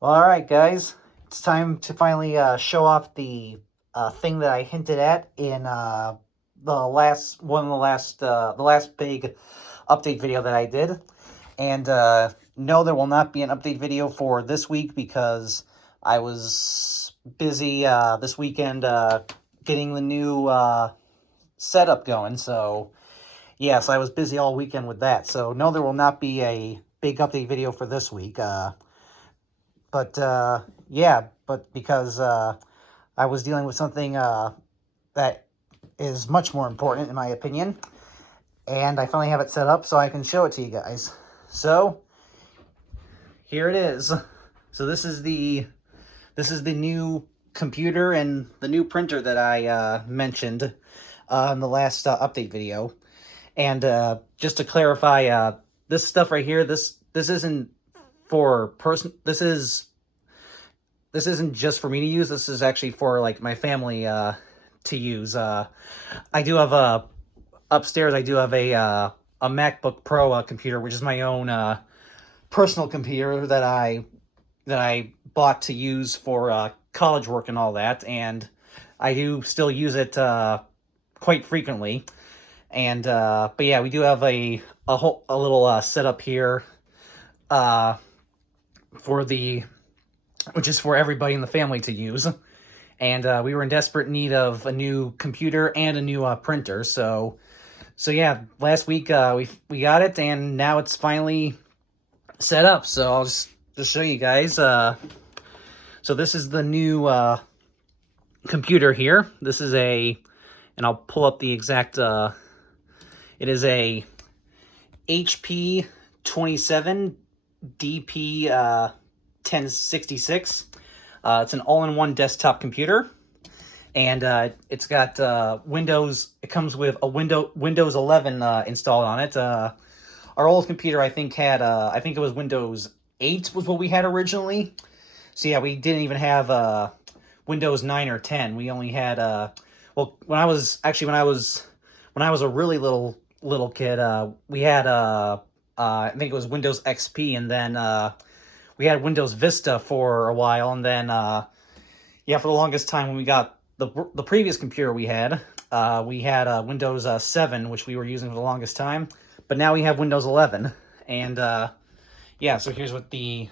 Well, all right, guys. It's time to finally show off the thing that I hinted at in the last big update video that I did. And no, there will not be an update video for this week because I was busy this weekend getting the new setup going. So yes, I was busy all weekend with that. So no, there will not be a big update video for this week. But yeah, but because I was dealing with something that is much more important in my opinion, and I finally have it set up so I can show it to you guys. So here it is. So this is the new computer and the new printer that I mentioned in the last update video. And just to clarify, this stuff right here, this isn't for person. This isn't just for me to use. This is actually for like my family to use. I do have upstairs. I do have a MacBook Pro computer, which is my own personal computer that I bought to use for college work and all that, and I do still use it quite frequently. And but yeah, we do have a little setup here uh, for the which is for everybody in the family to use. And we were in desperate need of a new computer and a new printer. So yeah, last week we got it, and now it's finally set up. So I'll just show you guys. So this is the new computer here. This is and I'll pull up the exact. It is a HP 27 DP 1066. It's an all-in-one desktop computer, and it's got Windows. It comes with a Windows 11 installed on it. Our old computer, I think, had I think it was Windows 8 was what we had originally. So yeah, we didn't even have Windows 9 or 10. We only had well, when I was a really little kid, we had I think it was Windows XP, and then we had Windows Vista for a while, and then yeah, for the longest time when we got the previous computer we had Windows 7, which we were using for the longest time, but now we have Windows 11, and yeah, so here's what the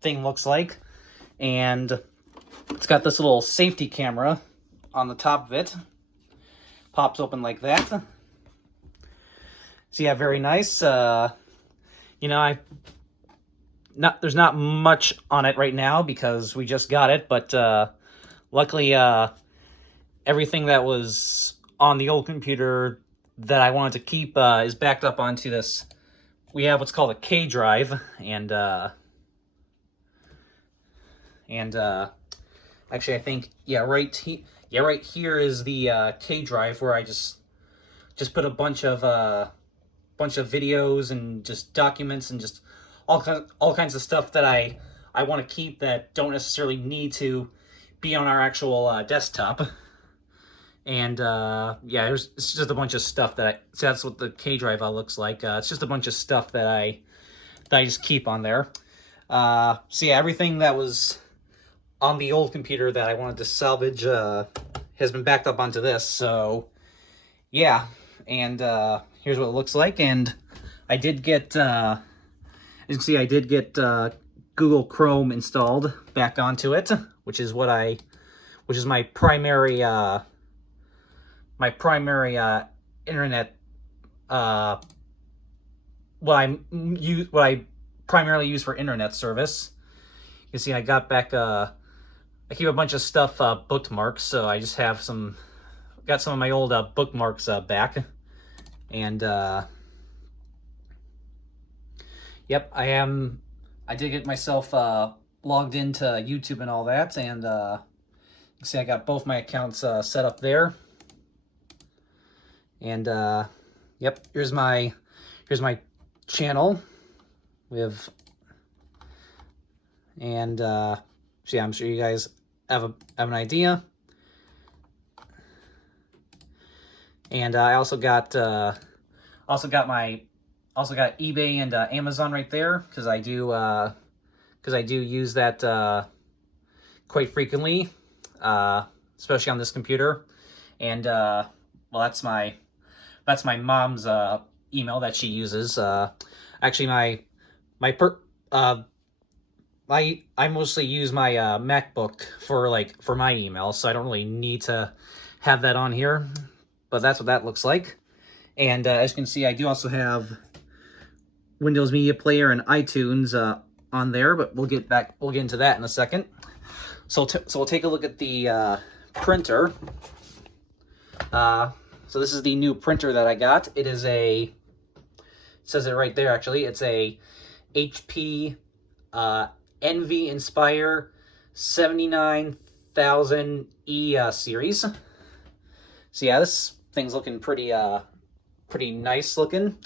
thing looks like, and it's got this little safety camera on the top of it. Pops open like that. So yeah, very nice. You know, there's not much on it right now because we just got it, but luckily everything that was on the old computer that I wanted to keep is backed up onto this. We have what's called a K drive, and actually I think right here is the K drive where I just put a bunch of videos and just documents and just all kinds of stuff that I want to keep that don't necessarily need to be on our actual desktop. And yeah, it's just a bunch of stuff so that's what the K drive looks like. It's just a bunch of stuff that I just keep on there. So yeah, everything that was on the old computer that I wanted to salvage has been backed up onto this. So yeah, and here's what it looks like. And I did get, as you can see, I did get Google Chrome installed back onto it, which is my primary internet, what I primarily use for internet service. You can see I got back I keep a bunch of stuff bookmarked, so I just have got some of my old bookmarks back. And yep, I did get myself logged into YouTube and all that, and you can see I got both my accounts set up there. And yep, here's my channel. And so yeah, I'm sure you guys have an idea. And I also got eBay and Amazon right there, because I do because I do use that quite frequently, especially on this computer. And well, that's my mom's email that she uses. Actually, I mostly use my MacBook for my email, so I don't really need to have that on here. But that's what that looks like. And as you can see, I do also have Windows Media Player and iTunes on there, but we'll get into that in a second. So we'll take a look at the printer. So this is the new printer that I got. It is it says it right there actually. It's a HP Envy Inspire 79,000E series. So yeah, this thing's looking pretty nice looking.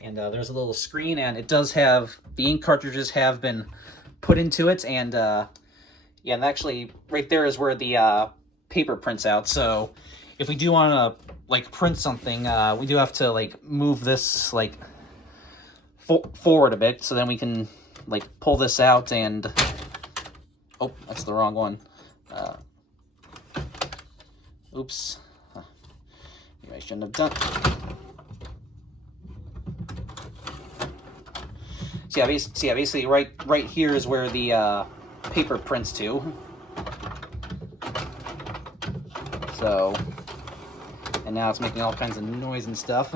And there's a little screen, and it does have the ink cartridges have been put into it, and yeah, and actually right there is where the paper prints out. So if we do want to like print something, we do have to like move this like forward a bit, so then we can like pull this out and oh, that's the wrong one. Oops, maybe I shouldn't have done. So yeah, basically right here is where the paper prints to. So, and now it's making all kinds of noise and stuff.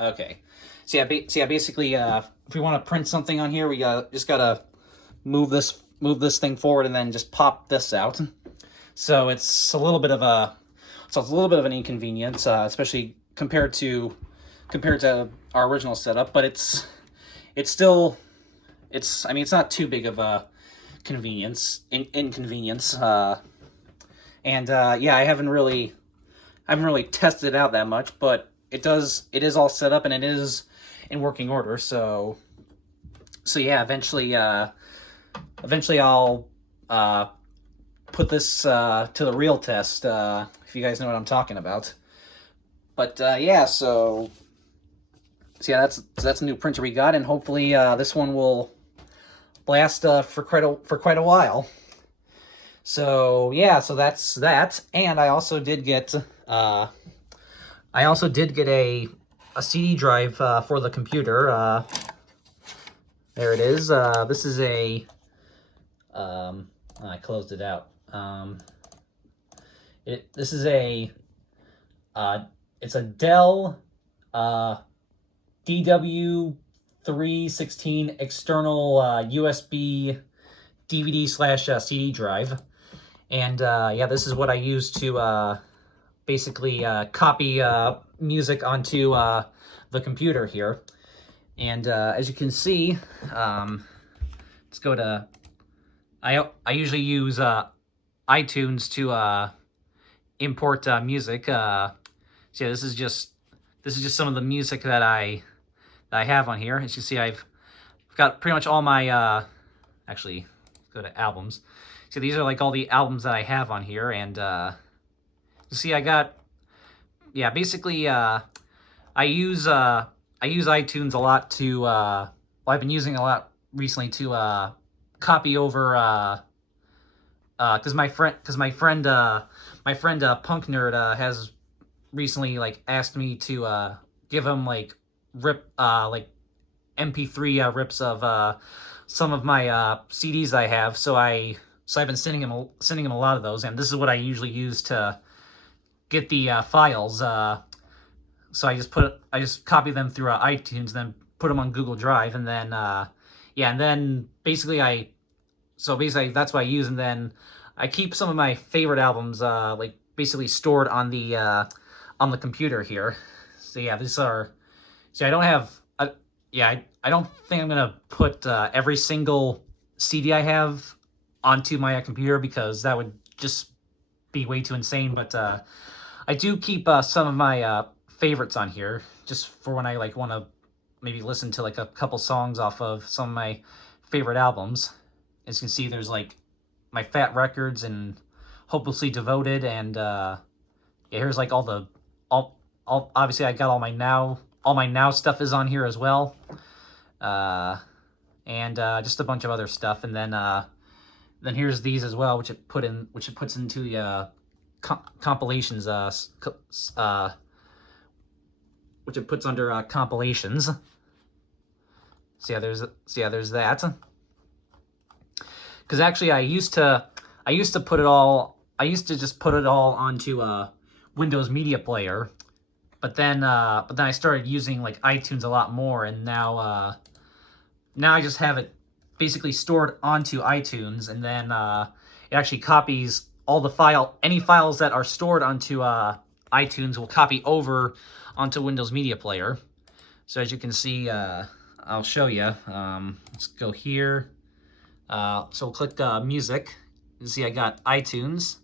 Okay. So yeah, basically, if we want to print something on here, we just gotta move this thing forward and then just pop this out. So it's a little bit of an inconvenience, especially compared to our original setup. But it's still I mean, it's not too big of a inconvenience. And yeah, I haven't really tested it out that much, but it is all set up and it is in working order. So yeah, eventually I'll put this to the real test, if you guys know what I'm talking about. But yeah, so yeah, that's a new printer we got, and hopefully this one will last for quite a while. So yeah, so that's that, and I also did get a CD drive for the computer. There it is. This is I closed it out. This is it's a Dell DW316 external USB DVD/CD drive, and yeah, this is what I use to basically copy music onto the computer here. And as you can see, let's go to. I usually use iTunes to import music. So yeah, this is just some of the music that I have on here. As you see, I've got pretty much all my actually, let's go to albums. So these are like all the albums that I have on here, and you see I got, yeah, basically I use iTunes a lot to well, I've been using it a lot recently to copy over because my friend Punk Nerd has recently like asked me to give him like like MP3 rips of some of my CDs I have. So I've been sending him a lot of those, and this is what I usually use to get the files. So I just copy them through iTunes, then put them on Google Drive, and then yeah, and then basically that's what I use, and then I keep some of my favorite albums like basically stored on the computer here. So yeah, these are. So I don't have. Yeah, I don't think I'm gonna put every single CD I have onto my computer, because that would just be way too insane. But I do keep some of my favorites on here, just for when I like want to maybe listen to like a couple songs off of some of my favorite albums. As you can see, there's like my Fat Records and Hopelessly Devoted, and yeah, yeah, here's like all obviously I got all my now stuff is on here as well. And just a bunch of other stuff, and then here's these as well, which it puts into the compilations, which it puts under compilations. So yeah, there's that. Because actually, I used to just put it all onto Windows Media Player, but then I started using like iTunes a lot more, and now I just have it basically stored onto iTunes, and then it actually copies all the any files that are stored onto iTunes will copy over onto Windows Media Player. So as you can see, I'll show you. Let's go here. So we'll click music. You see I got iTunes,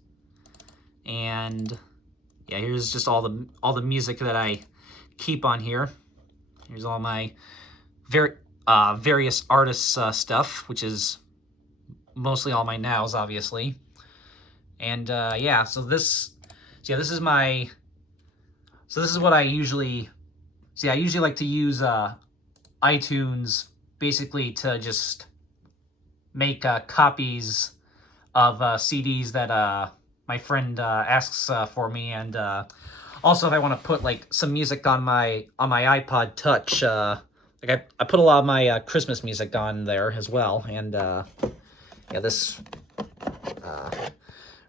and yeah, here's just all the music that I keep on here. Here's all my various artists stuff, which is mostly all my nows, obviously. And yeah, this is what I usually see. I usually like to use iTunes basically to just make copies of CDs that my friend asks for me, and also if I want to put like some music on my iPod Touch. Like I put a lot of my Christmas music on there as well, and yeah, this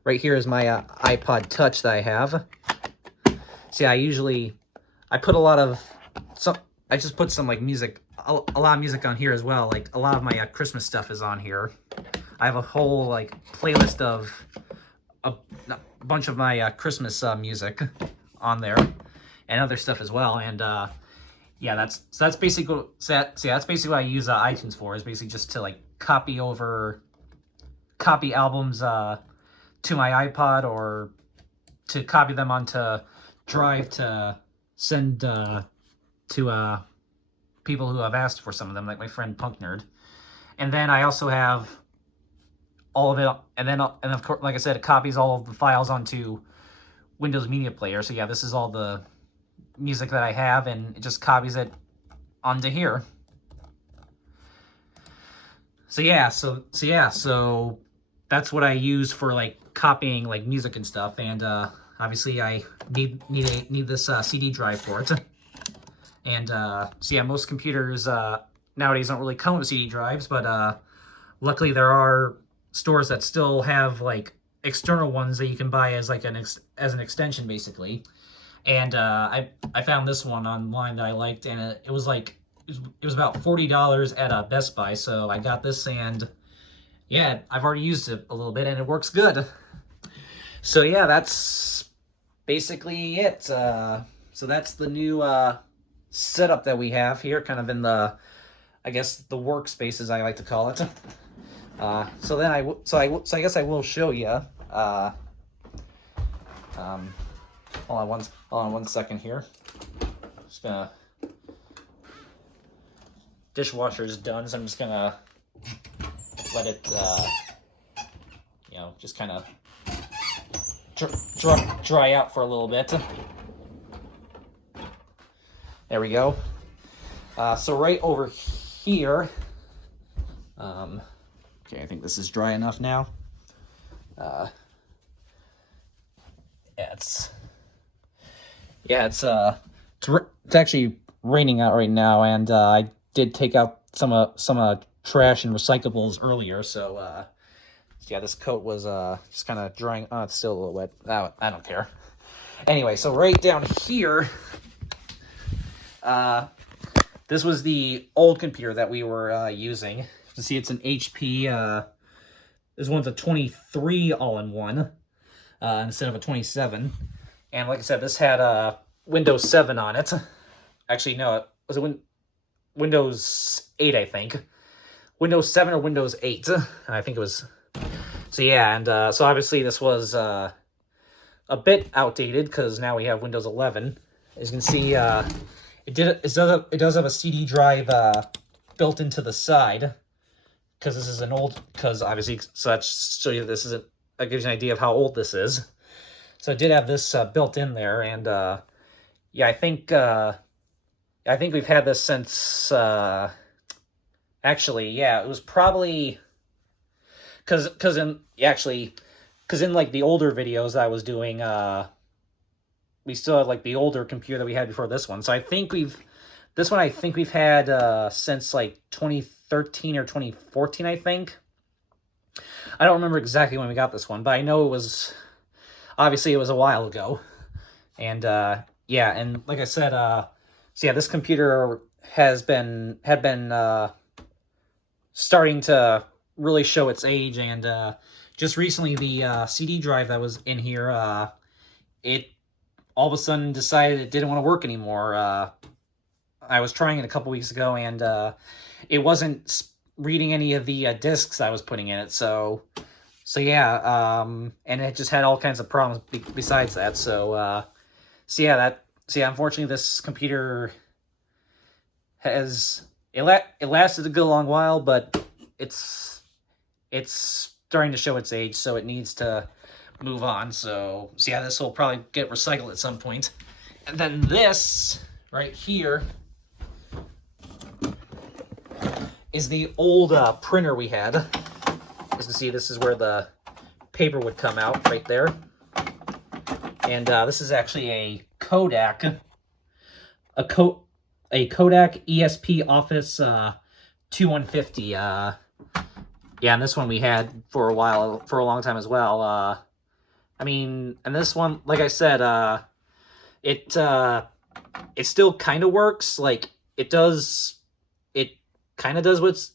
right here is my iPod Touch that I have. See, I put a lot of I just put some like music, a lot of music on here as well. Like a lot of my Christmas stuff is on here. I have a whole like playlist of a bunch of my Christmas music on there, and other stuff as well. And yeah, that's basically what I use iTunes for. Is basically just to like copy albums to my iPod, or to copy them onto Drive to send to people who have asked for some of them, like my friend Punk Nerd. And then I also have all of it, and of course, like I said, it copies all of the files onto Windows Media Player. So yeah, this is all the music that I have, and it just copies it onto here. So yeah, so that's what I use for like copying like music and stuff. And obviously I need this CD drive for it. And so yeah, most computers nowadays don't really come with CD drives, but luckily there are stores that still have like external ones that you can buy as like as an extension, basically. And I found this one online that I liked, and it was about $40 at Best Buy. So I got this, and yeah, I've already used it a little bit, and it works good. So yeah, that's basically it. So that's the new setup that we have here, kind of in the, I guess, the workspace, as I like to call it. So I guess I will show you. Hold on one second here. Just gonna, dishwasher's done, so I'm just gonna let it, just kind of dry out for a little bit. There we go. So right over here, okay, I think this is dry enough now. It's actually raining out right now, and I did take out some trash and recyclables earlier, so yeah, this coat was just kind of drying. Oh, it's still a little wet. I don't care. Anyway, so right down here, this was the old computer that we were using. You can see it's an HP. This one's a 23 all-in-one instead of a 27. And like I said, this had Windows 7 on it. Actually, no, it was Windows 8, I think. Windows 7 or Windows 8. I think it was. So yeah, and so obviously this was a bit outdated, because now we have Windows 11. As you can see, it does have a CD drive built into the side, because this is an old, because obviously, so that shows you that gives you an idea of how old this is. So it did have this built in there, and yeah, I think we've had this since actually, yeah, it was probably because in actually because in like the older videos I was doing, we still had like the older computer that we had before this one. So I think we've had since like 2013 or 2014, I think. I don't remember exactly when we got this one, but I know it was obviously it was a while ago. And yeah, and like I said, so yeah, this computer had been starting to really show its age, and just recently the CD drive that was in here, it all of a sudden decided it didn't want to work anymore. I was trying it a couple weeks ago, and it wasn't reading any of the discs I was putting in it. So yeah, and it just had all kinds of problems besides that. So yeah, unfortunately, this computer has it lasted a good long while, but it's starting to show its age, so it needs to move on. So yeah, this will probably get recycled at some point. And then this right here is the old printer we had. As you can see, this is where the paper would come out right there. And this is actually a Kodak, a Kodak ESP Office 2150. Yeah, and this one we had for a while, for a long time as well. I mean, and this one, like I said, it still kind of works. Like it kind of does what's.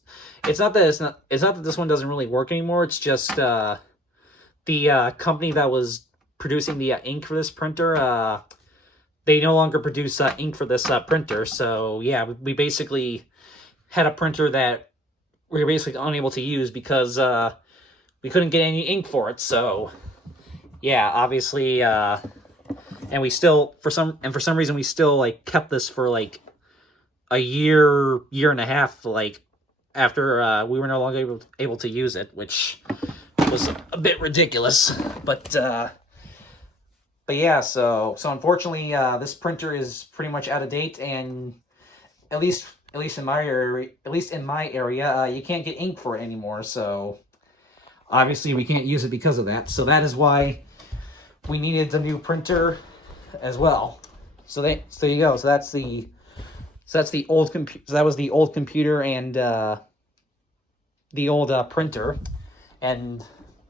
It's not that this one doesn't really work anymore. It's just the company that was producing the ink for this printer, they no longer produce ink for this printer. So yeah, we basically had a printer that we were basically unable to use because we couldn't get any ink for it. So yeah, obviously, and we still for some reason we still like kept this for like a year and a half, like after we were no longer able to use it, which was a bit ridiculous. But yeah, so unfortunately, this printer is pretty much out of date, and at least in my area, you can't get ink for it anymore. So obviously, we can't use it because of that. So that is why we needed the new printer as well. So there you go. So that's the old computer. So that was the old computer and the old printer, and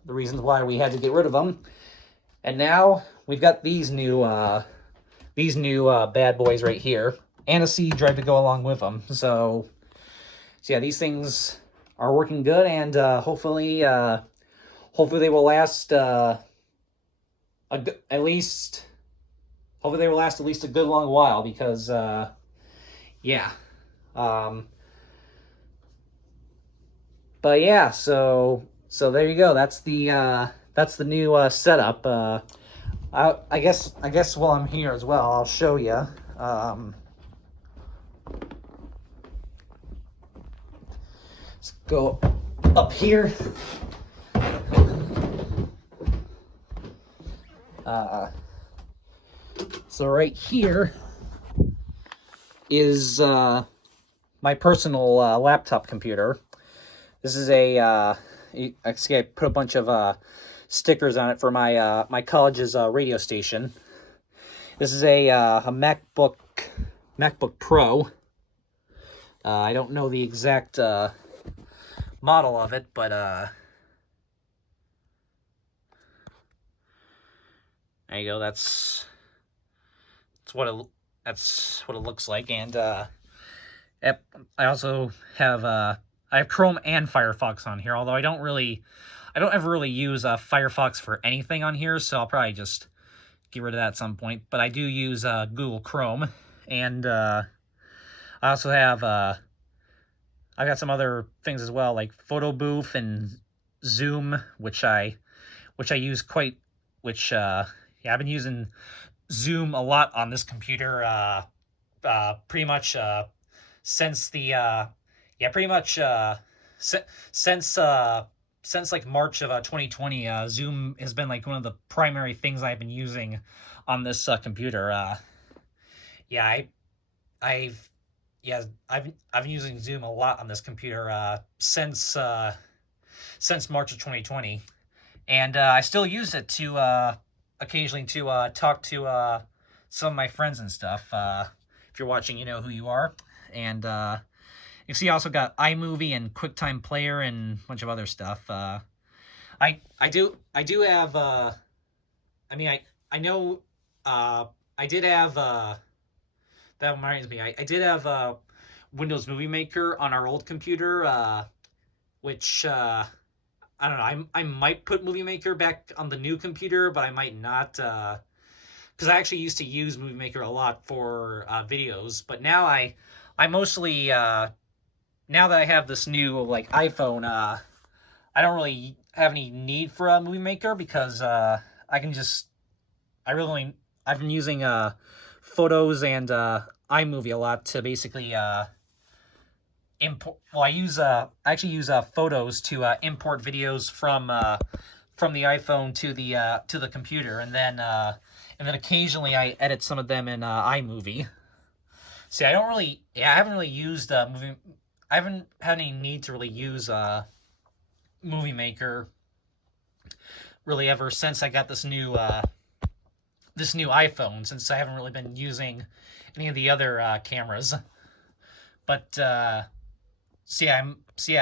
the reasons why we had to get rid of them. And now we've got these new bad boys right here, and a C drive to go along with them. So yeah, these things are working good, and hopefully they will last at least a good long while, because yeah. But yeah, so there you go. That's the new setup. I guess while I'm here as well, I'll show you. Let's go up here. So right here is my personal laptop computer. This is I see I put a bunch of stickers on it for my my college's radio station. This is a MacBook Pro. I don't know the exact model of it, but there you go. That's what it looks like. And I also have I have Chrome and Firefox on here, although I don't ever really use Firefox for anything on here, so I'll probably just get rid of that at some point. But I do use Google Chrome, and I also have I've got some other things as well, like Photo Booth and Zoom, which I use yeah, I've been using Zoom a lot on this computer, pretty much since the since since like March of 2020, Zoom has been like one of the primary things I've been using on this computer. Yeah, I've yeah, I've been using Zoom a lot on this computer since March of 2020, and I still use it to occasionally to talk to some of my friends and stuff. If you're watching, you know who you are, and you see, I also got iMovie and QuickTime Player and a bunch of other stuff. I do have I mean I know I did have that reminds me, I did have Windows Movie Maker on our old computer, which I don't know. I might put Movie Maker back on the new computer, but I might not, because I actually used to use Movie Maker a lot for videos. But now I mostly now that I have this new like iPhone, I don't really have any need for a Movie Maker because I can just I've been using Photos and iMovie a lot to basically import. Well, I actually use Photos to import videos from the iPhone to the computer, and then occasionally I edit some of them in iMovie. See, I haven't really used movie. I haven't had any need to really use Movie Maker really ever since I got this new iPhone. Since I haven't really been using any of the other cameras, but I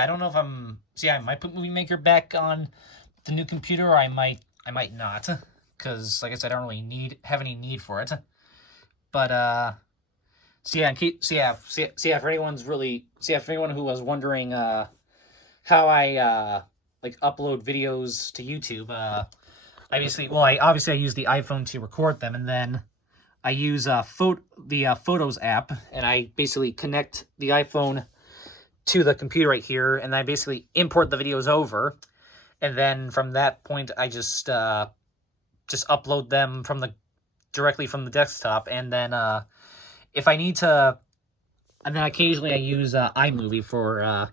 don't know if I might put Movie Maker back on the new computer, or I might not, because like I said, I don't really have any need for it. But for anyone who was wondering how I like upload videos to YouTube, I obviously I use the iPhone to record them, and then I use the Photos app, and I basically connect the iPhone to the computer right here, and I basically import the videos over, and then from that point I just upload them directly from the desktop, and then if I need to, and then occasionally I use iMovie for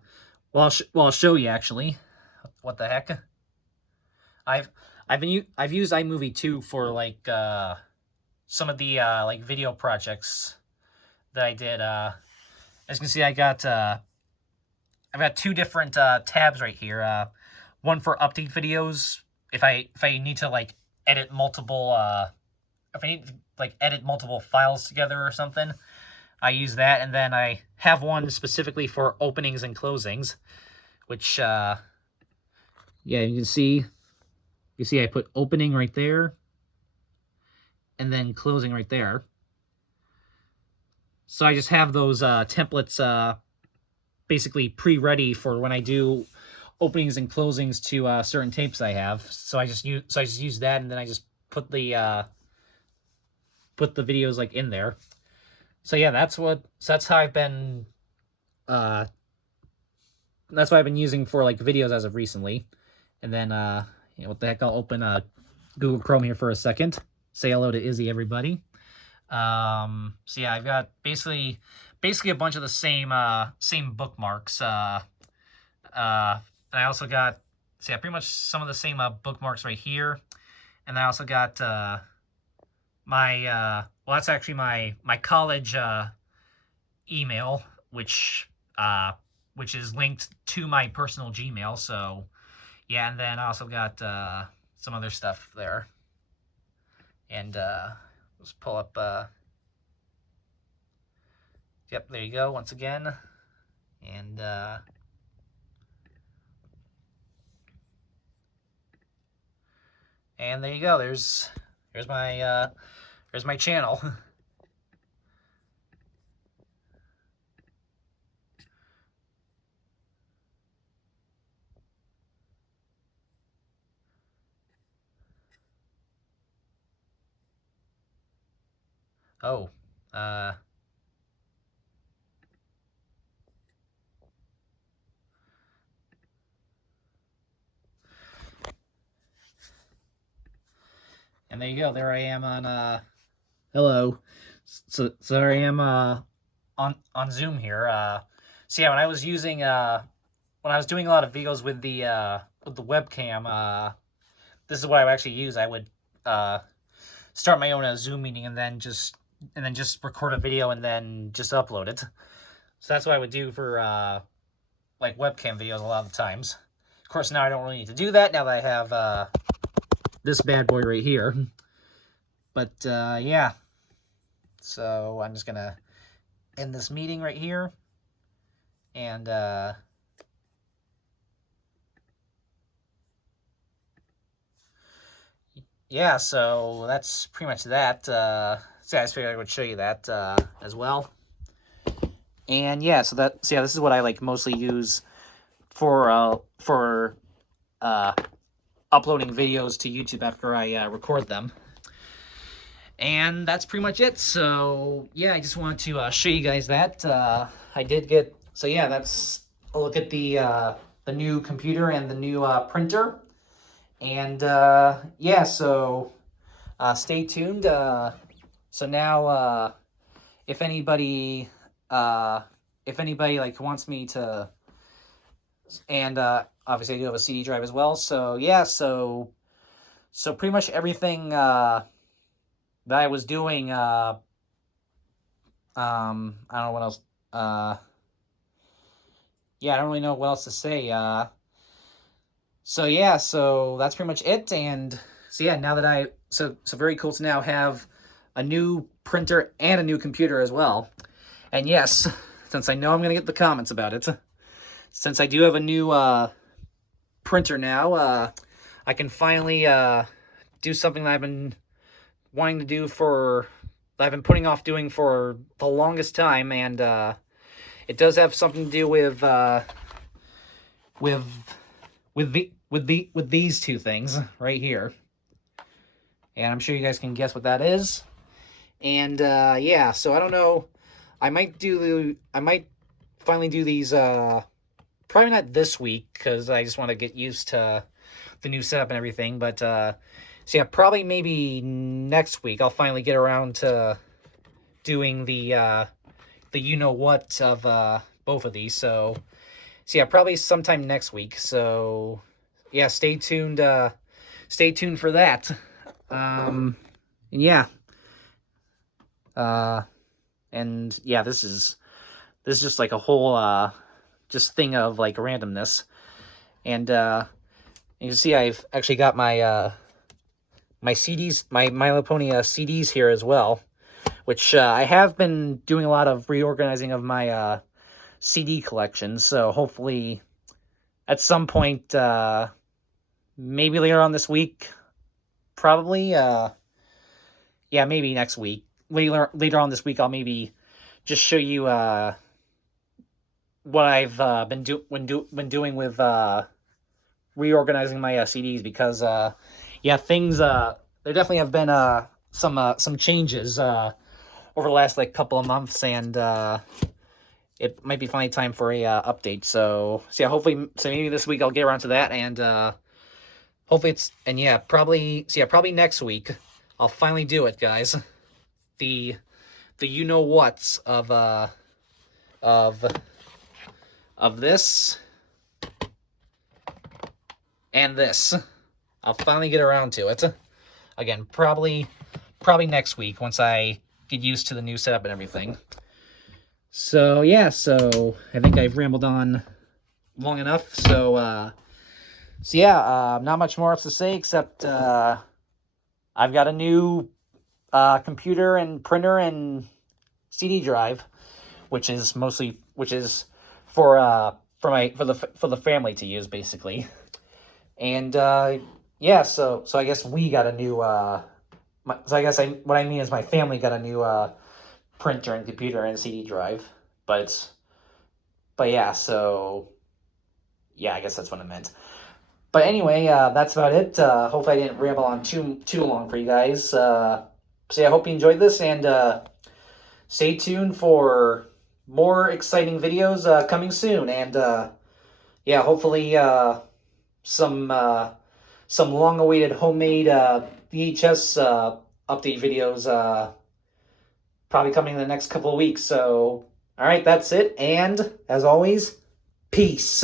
I'll show you actually. What the heck? I've I've used iMovie too for like some of the like video projects that I did. As you can see, I've got two different tabs right here. One for update videos. If I need to like edit multiple if I need to like edit multiple files together or something, I use that. And then I have one specifically for openings and closings, which yeah, you can see I put opening right there and then closing right there. So I just have those templates basically pre-ready for when I do openings and closings to certain tapes I have. So I just use that, and then I just put the videos like in there. So yeah, that's how I've been that's what I've been using for like videos as of recently. And then what the heck, I'll open Google Chrome here for a second. Say hello to Izzy, everybody. So yeah, I've got basically a bunch of the same bookmarks. I also got pretty much some of the same bookmarks right here, and I also got my that's actually my college email, which is linked to my personal Gmail. So yeah, and then I also got some other stuff there, and let's pull up. Yep, there you go. Once again, and there you go. There's my channel. Oh, and there you go. There I am on hello. So there I am on Zoom here. So yeah, when I was using when I was doing a lot of videos with the webcam, this is what I would actually use. I would start my own Zoom meeting and then just record a video and then just upload it. So that's what I would do for like webcam videos a lot of the times. Of course, now I don't really need to do that now that I have this bad boy right here. But yeah, so I'm just gonna end this meeting right here, and yeah, so that's pretty much that. So I just figured I would show you that as well. And yeah, so this is what I like mostly use for uploading videos to YouTube after I record them. And that's pretty much it. So yeah, I just wanted to show you guys that. I did get, so yeah, that's a look at the new computer and the new printer. And yeah, so stay tuned. So now if anybody like wants me to, and obviously I do have a CD drive as well. So yeah, so pretty much everything that I was doing, I don't know what else, yeah, I don't really know what else to say, so yeah, so that's pretty much it, and so yeah, now that so very cool to now have a new printer and a new computer as well, and yes, since I know I'm gonna get the comments about it, since I do have a new, printer now, I can finally, do something that I've been wanting to do that I've been putting off doing for the longest time, and it does have something to do with these two things right here, and I'm sure you guys can guess what that is. And yeah, so I don't know, I might finally do these, probably not this week because I just want to get used to the new setup and everything, but so yeah, probably maybe next week I'll finally get around to doing the you-know-what of both of these. So yeah, probably sometime next week. So yeah, stay tuned for that. And yeah. And yeah, this is just like a whole just thing of like randomness. And you can see I've actually got my my CDs, my Little Pony CDs here as well, which I have been doing a lot of reorganizing of my CD collection. So hopefully at some point, maybe later on this week, probably, yeah, maybe next week. Later on this week, I'll maybe just show you what I've been doing with reorganizing my CDs, because yeah, things there definitely have been some changes over the last like couple of months, and it might be finally time for a update. So yeah, hopefully, so maybe this week I'll get around to that, and hopefully probably next week I'll finally do it, guys. The you know what's of this and this. I'll finally get around to it. Again, probably next week once I get used to the new setup and everything. So yeah, so I think I've rambled on long enough. So yeah, not much more else to say except I've got a new computer and printer and CD drive, which is for the family to use, basically. And yeah, so I guess we got a new so I guess what I mean is my family got a new printer and computer and CD drive. But yeah, so yeah, I guess that's what I meant. But anyway, that's about it. Hopefully I didn't ramble on too long for you guys. So yeah, I hope you enjoyed this, and stay tuned for more exciting videos coming soon. And yeah, hopefully some long-awaited homemade VHS update videos probably coming in the next couple of weeks. So, all right, that's it. And as always, peace.